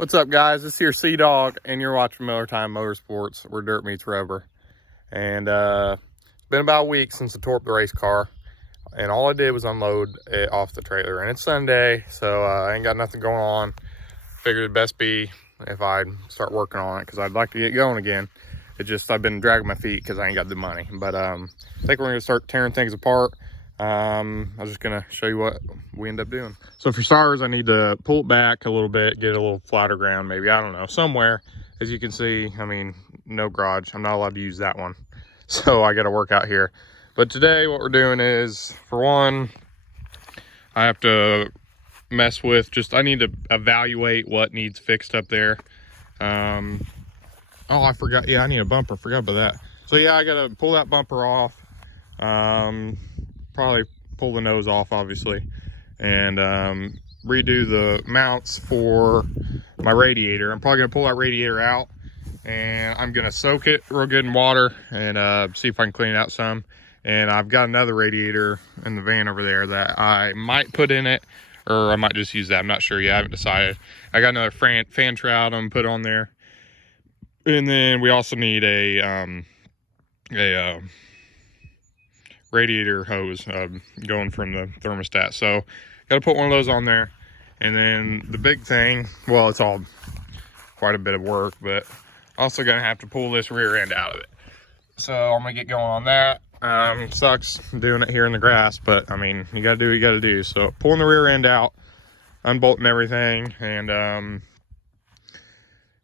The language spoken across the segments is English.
What's up, guys? This here Sea Dog, and you're watching Miller Time Motorsports, where dirt meets rubber. And it's been about a week since I tore up the race car, and all I did was unload it off the trailer. And it's Sunday, so I ain't got nothing going on. Figured it'd best be if I start working on it, because I'd like to get going again. It just, I've been dragging my feet because I ain't got the money. But I think we're gonna start tearing things apart. I'm just gonna show you what we end up doing. So for starters, I need to pull it back a little bit, get a little flatter ground, maybe, I don't know, somewhere. As you can see, I mean, no garage, I'm not allowed to use that one, so I got to work out here. But today what we're doing is, for one, I have to mess with, I need to evaluate what needs fixed up there. Oh, I forgot, yeah, I need a bumper, forgot about that. So yeah, I gotta pull that bumper off, probably pull the nose off, obviously, and redo the mounts for my radiator. I'm probably gonna pull that radiator out, and I'm gonna soak it real good in water and see if I can clean it out some. And I've got another radiator in the van over there that I might put in it, or I might just use that. I'm not sure yet, I haven't decided. I got another fan shroud I'm gonna put on there, and then we also need a radiator hose going from the thermostat. So gotta put one of those on there. And then the big thing, well, it's all quite a bit of work, but also gonna have to pull this rear end out of it. So I'm gonna get going on that. Sucks doing it here in the grass, but I mean, you gotta do what you gotta do. So pulling the rear end out, unbolting everything, and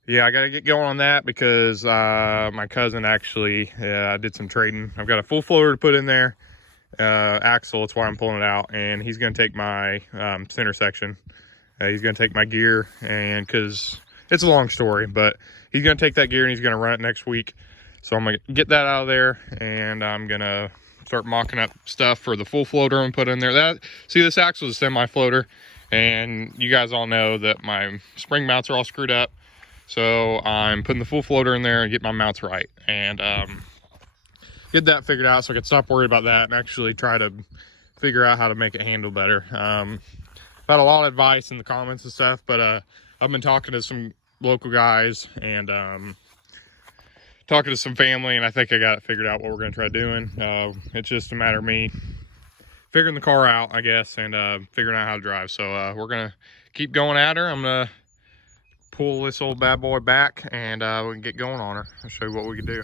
yeah, I gotta get going on that because my cousin actually did some trading. I've got a full floater to put in there, axle, that's why I'm pulling it out, and he's gonna take my center section. He's gonna take my gear, and because it's a long story, but he's gonna take that gear and he's gonna run it next week. So I'm gonna get that out of there, and I'm gonna start mocking up stuff for the full floater and put in there. See, this axle is a semi floater, and you guys all know that my spring mounts are all screwed up. So I'm putting the full floater in there and get my mounts right, and get that figured out so I can stop worrying about that and actually try to figure out how to make it handle better. I've had a lot of advice in the comments and stuff, but I've been talking to some local guys and talking to some family, and I think I got it figured out what we're going to try doing. It's just a matter of me figuring the car out, I guess, and figuring out how to drive. So we're going to keep going at her. I'm going to pull this old bad boy back, and we can get going on her. I'll show you what we can do.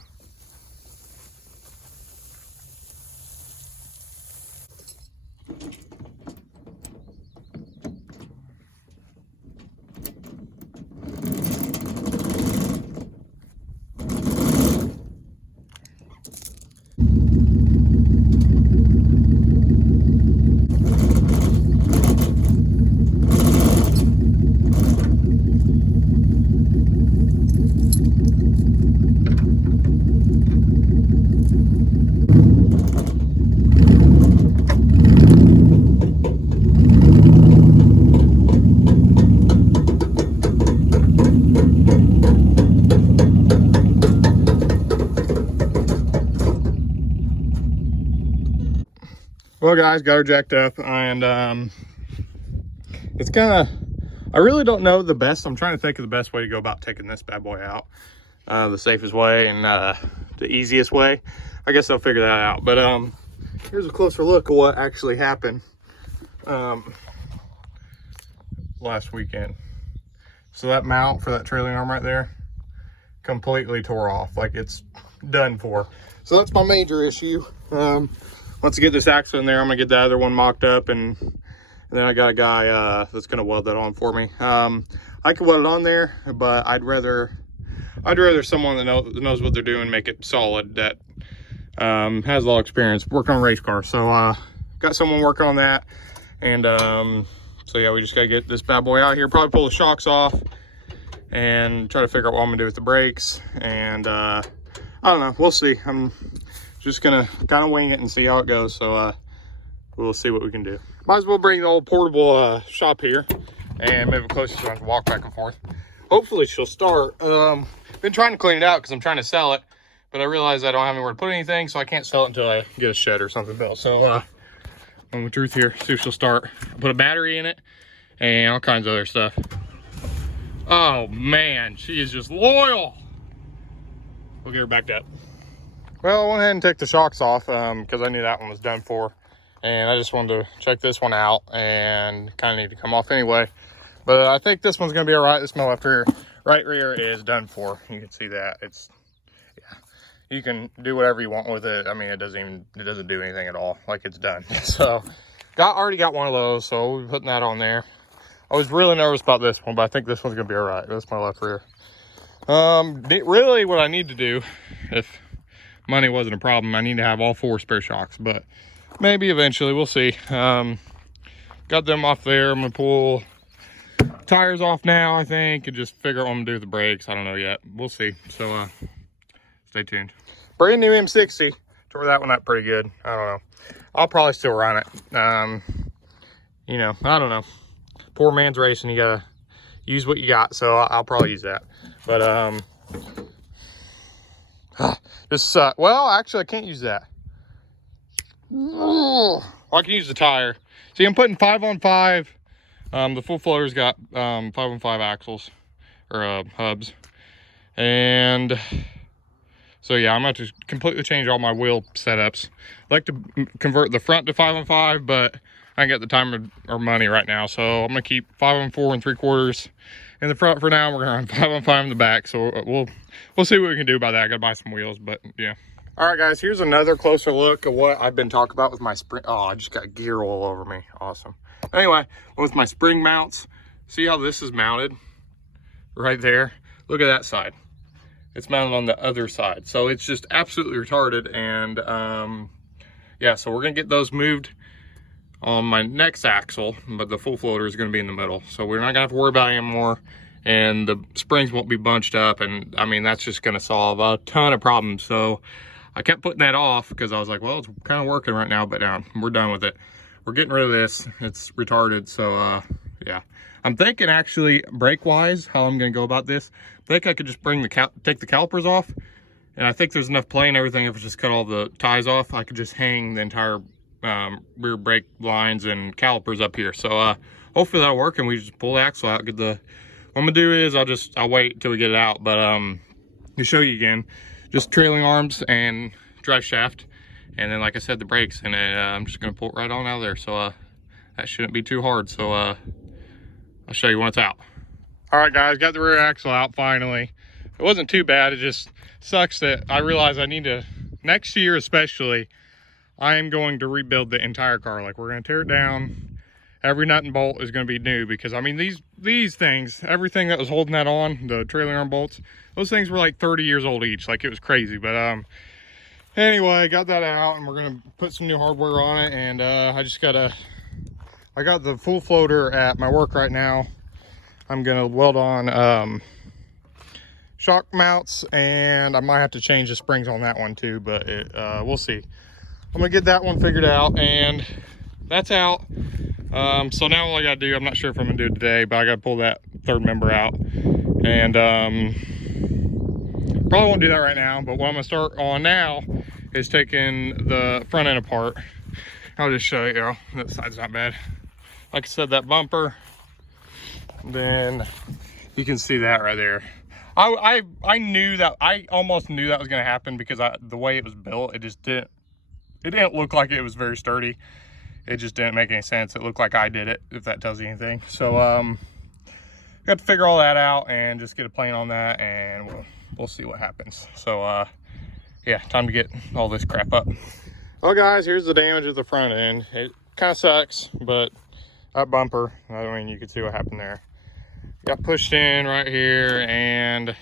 Well, guys, got her jacked up, and it's kind of, I really don't know the best. I'm trying to think of the best way to go about taking this bad boy out, the safest way and the easiest way. I guess I'll figure that out. But here's a closer look at what actually happened last weekend. So that mount for that trailing arm right there completely tore off, like it's done for. So that's my major issue. Once I get this axle in there, I'm gonna get the other one mocked up, and then I got a guy that's gonna weld that on for me. I could weld it on there, but I'd rather someone that knows what they're doing, make it solid, that has a lot of experience working on race cars. So got someone working on that, and so yeah, we just gotta get this bad boy out here, probably pull the shocks off, and try to figure out what I'm gonna do with the brakes. And I don't know, we'll see. I'm just gonna kind of wing it and see how it goes. So we'll see what we can do. Might as well bring the old portable shop here and move it closer so I can walk back and forth. Hopefully she'll start. Been trying to clean it out because I'm trying to sell it, but I realized I don't have anywhere to put anything, so I can't sell it until I get a shed or something built. So on the truth here, see if she'll start. Put a battery in it and all kinds of other stuff. Oh man, she is just loyal. We'll get her backed up. Well, I went ahead and took the shocks off because I knew that one was done for. And I just wanted to check this one out and kind of need to come off anyway. But I think this one's gonna be all right. This left right rear is done for. You can see that. It's, yeah, you can do whatever you want with it. I mean, it doesn't do anything at all. Like, it's done. So already got one of those, so we'll be putting that on there. I was really nervous about this one, but I think this one's gonna be all right. That's my left rear. Really what I need to do, if money wasn't a problem, I need to have all 4 spare shocks, but maybe eventually, we'll see. Got them off there. I'm gonna pull tires off now, I think, and just figure out what I'm gonna do with the brakes. I don't know yet. We'll see. So stay tuned. Brand new M60. Tore that one up pretty good. I don't know. I'll probably still run it. You know, I don't know. Poor man's racing. You gotta use what you got, so I'll probably use that. But this well, actually, I can't use that. Well, I can use the tire. See, I'm putting 5-on-5. The full floater's got 5-on-5 axles or hubs, and so yeah, I'm going to completely change all my wheel setups. I like to convert the front to 5-on-5, but I ain't got the time or money right now, so I'm gonna keep 5-on-4 and 3/4 in the front for now. We're gonna run 5-on-5 in the back, so we'll see what we can do about that. I gotta buy some wheels, but yeah. All right, guys, here's another closer look at what I've been talking about with my spring. Oh, I just got gear all over me. Awesome. Anyway, with my spring mounts, see how this is mounted right there? Look at that side. It's mounted on the other side, so it's just absolutely retarded. And yeah, so we're gonna get those moved on my next axle, but the full floater is going to be in the middle, so we're not gonna have to worry about it anymore, and the springs won't be bunched up, and I mean, that's just going to solve a ton of problems. So I kept putting that off because I was like, well, it's kind of working right now, but now we're done with it. We're getting rid of this. It's retarded. So yeah, I'm thinking actually brake wise how I'm going to go about this. I think I could just take the calipers off, and I think there's enough play and everything. If I just cut all the ties off, I could just hang the entire rear brake lines and calipers up here. So hopefully that'll work, and we just pull the axle out. What I'm gonna do is I'll wait till we get it out, but to show you again, just trailing arms and drive shaft, and then like I said, the brakes, and I'm just gonna pull it right on out of there. So that shouldn't be too hard. So I'll show you when it's out. All right, guys, got the rear axle out finally. It wasn't too bad. It just sucks that I realize I need to, next year especially, I am going to rebuild the entire car. Like, we're going to tear it down. Every nut and bolt is going to be new, because I mean, these things, everything that was holding that on, the trailer arm bolts, those things were like 30 years old each. Like, it was crazy. But anyway, got that out, and we're going to put some new hardware on it. And I got the full floater at my work right now. I'm going to weld on shock mounts, and I might have to change the springs on that one too, but we'll see. I'm gonna get that one figured out, and that's out. So now all I gotta do, I'm not sure if I'm gonna do it today, but I gotta pull that third member out, and probably won't do that right now. But what I'm gonna start on now is taking the front end apart. I'll just show you. That side's not bad. Like I said, that bumper, then you can see that right there. I knew that, I almost knew that was gonna happen, because the way it was built, it didn't look like it was very sturdy. It just didn't make any sense. It looked like I did it, if that tells you anything. So got to figure all that out and just get a plan on that, and we'll see what happens. So yeah, time to get all this crap up. Well, guys, here's the damage of the front end. It kind of sucks, but that bumper, I mean, you can see what happened there. Got pushed in right here, and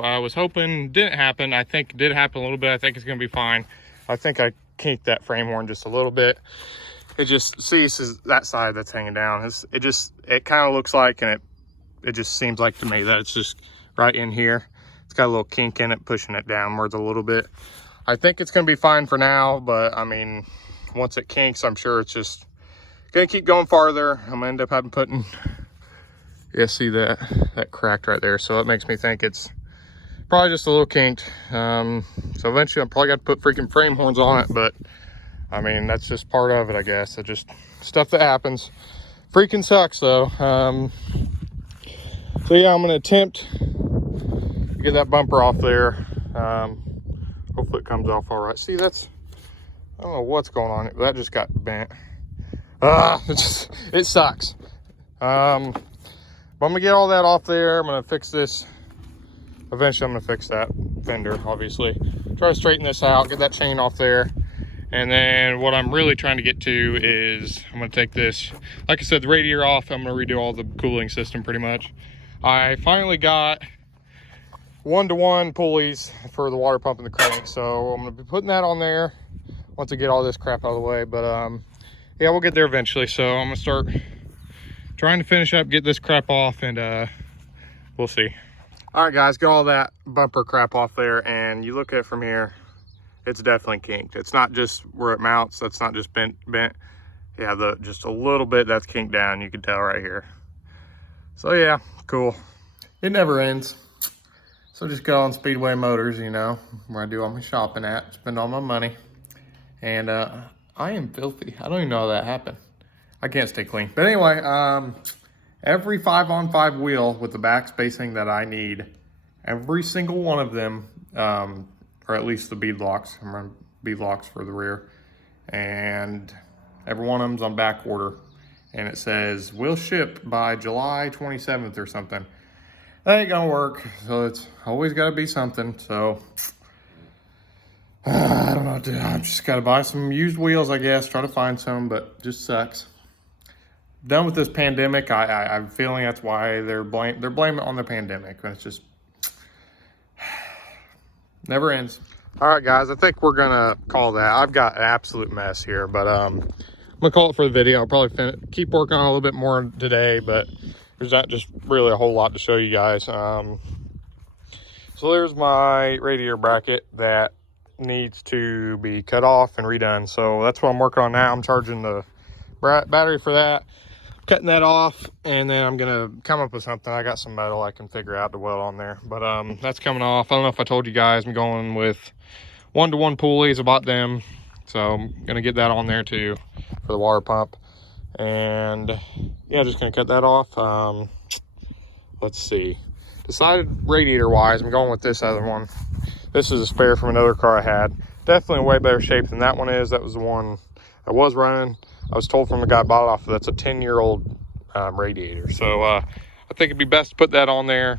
I was hoping didn't happen. I think it did happen a little bit. I think it's gonna be fine. I think I kinked that frame horn just a little bit. It just, see, this is that side that's hanging down. It kind of looks like, and it just seems like to me that it's just right in here. It's got a little kink in it, pushing it downwards a little bit. I think it's gonna be fine for now, but I mean, once it kinks, I'm sure it's just gonna keep going farther. I'm gonna end up putting, yeah, see that cracked right there. So it makes me think it's probably just a little kinked. So eventually I'm probably got to put freaking frame horns on it, but I mean, that's just part of it, I guess. It's just stuff that happens. Freaking sucks though. So yeah, I'm gonna attempt to get that bumper off there. Hopefully it comes off all right. See, that's, I don't know what's going on. That just got bent. It sucks. But I'm gonna get all that off there. I'm gonna fix this. Eventually I'm gonna fix that fender, obviously. Try to straighten this out, get that chain off there. And then what I'm really trying to get to is I'm gonna take this, like I said, the radiator off. I'm gonna redo all the cooling system pretty much. I finally got 1-to-1 pulleys for the water pump and the crank. So I'm gonna be putting that on there once I get all this crap out of the way. But yeah, we'll get there eventually. So I'm gonna start trying to finish up, get this crap off, and we'll see. All right, guys, got all that bumper crap off there, and you look at it from here, it's definitely kinked. It's not just where it mounts, that's not just bent. Yeah, just a little bit that's kinked down, you can tell right here. So yeah, cool. It never ends. So just go on Speedway Motors, you know, where I do all my shopping at, spend all my money. And I am filthy. I don't even know how that happened. I can't stay clean. But anyway, every 5-on-5 wheel with the back spacing that I need, every single one of them, or at least the bead locks. I'm running bead locks for the rear. And every one of them's on back order. And it says, will ship by July 27th or something. That ain't gonna work. So it's always gotta be something. So, I don't know what to do. I just gotta buy some used wheels, I guess. Try to find some, but just sucks. Done with this pandemic. I'm feeling that's why they're blaming it on the pandemic. And it's just never ends. All right, guys, I think we're gonna call that. I've got an absolute mess here, but I'm gonna call it for the video. I'll probably keep working on it a little bit more today, but there's not just really a whole lot to show you guys. So there's my radiator bracket that needs to be cut off and redone. So that's what I'm working on now. I'm charging the battery for that, cutting that off, and then I'm gonna come up with something. I got some metal I can figure out to weld on there, but that's coming off. I don't know if I told you guys, I'm going with 1-to-1 pulleys. I bought them, so I'm gonna get that on there too for the water pump. And yeah, just gonna cut that off. Let's see, decided radiator wise, I'm going with this other one. This is a spare from another car I had. Definitely in way better shape than that one is. That was the one I was running. I was told from the guy I bought it off, that's a 10-year-old radiator. So I think it'd be best to put that on there.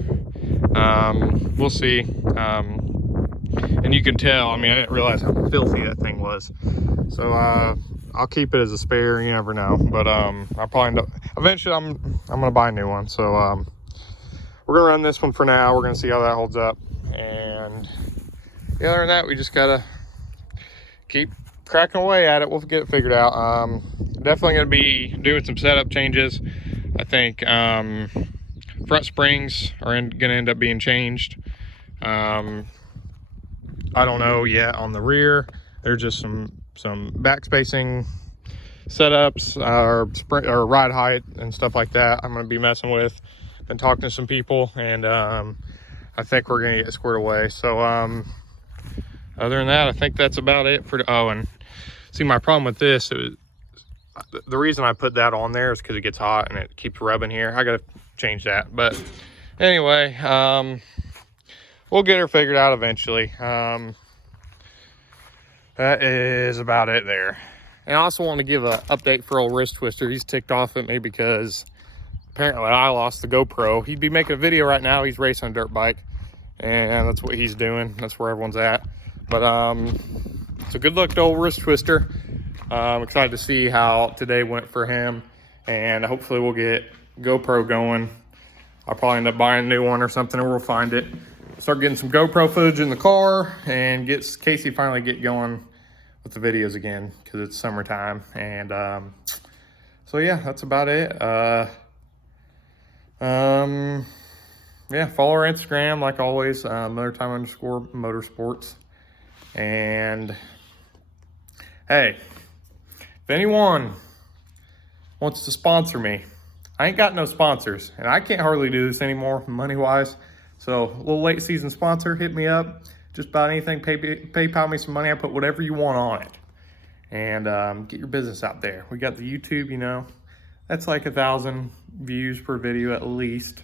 We'll see. And you can tell, I mean, I didn't realize how filthy that thing was. So I'll keep it as a spare, you never know. But I'll probably end up, eventually I'm gonna buy a new one. So we're gonna run this one for now. We're gonna see how that holds up. And yeah, other than that, we just gotta keep cracking away at it. We'll get it figured out. Definitely gonna be doing some setup changes. I think front springs are gonna end up being changed. I don't know yet on the rear. There's just some back spacing setups or ride height and stuff like that I'm gonna be messing with. Been talking to some people, and I think we're gonna get squared away. So other than that, I think that's about it for and see, my problem with this, the reason I put that on there is because it gets hot and it keeps rubbing here. I gotta change that. But anyway, we'll get her figured out eventually. That is about it there. And I also want to give an update for old Wrist Twister. He's ticked off at me because apparently I lost the GoPro. He'd be making a video right now. He's racing a dirt bike, and that's what he's doing. That's where everyone's at. But so good luck to old Wrist Twister. I'm excited to see how today went for him, and hopefully we'll get GoPro going. I'll probably end up buying a new one or something, or we'll find it. Start getting some GoPro footage in the car, and get Casey finally get going with the videos again, because it's summertime. And so yeah, that's about it. Yeah, follow our Instagram like always, anothertime_motorsports. And hey, if anyone wants to sponsor me, I ain't got no sponsors, and I can't hardly do this anymore money wise. So a little late season sponsor, hit me up. Just about anything, PayPal me some money. I put whatever you want on it, and get your business out there. We got the YouTube, you know, that's like 1,000 views per video at least.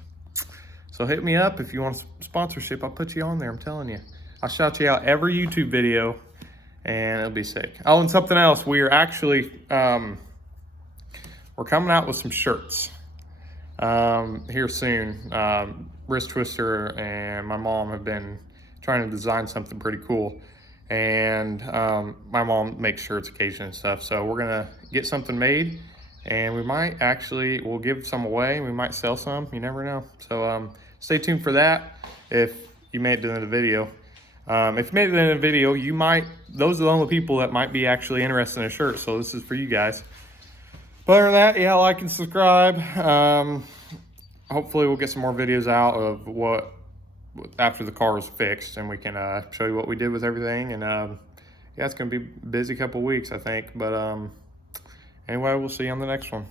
So hit me up if you want sponsorship. I'll put you on there, I'm telling you. I'll shout you out every YouTube video, and it'll be sick. Oh, and something else, we are actually, we're coming out with some shirts here soon. Wrist Twister and my mom have been trying to design something pretty cool. And my mom makes shirts occasionally and stuff. So we're gonna get something made, and we might actually, we'll give some away. We might sell some, you never know. So stay tuned for that if you made it to the video. If you made it in the video, you might, those are the only people that might be actually interested in a shirt. So this is for you guys. But other than that, yeah, like and subscribe. Hopefully we'll get some more videos out of what, after the car is fixed, and we can show you what we did with everything. And yeah, it's gonna be a busy couple weeks, I think. But anyway, we'll see you on the next one.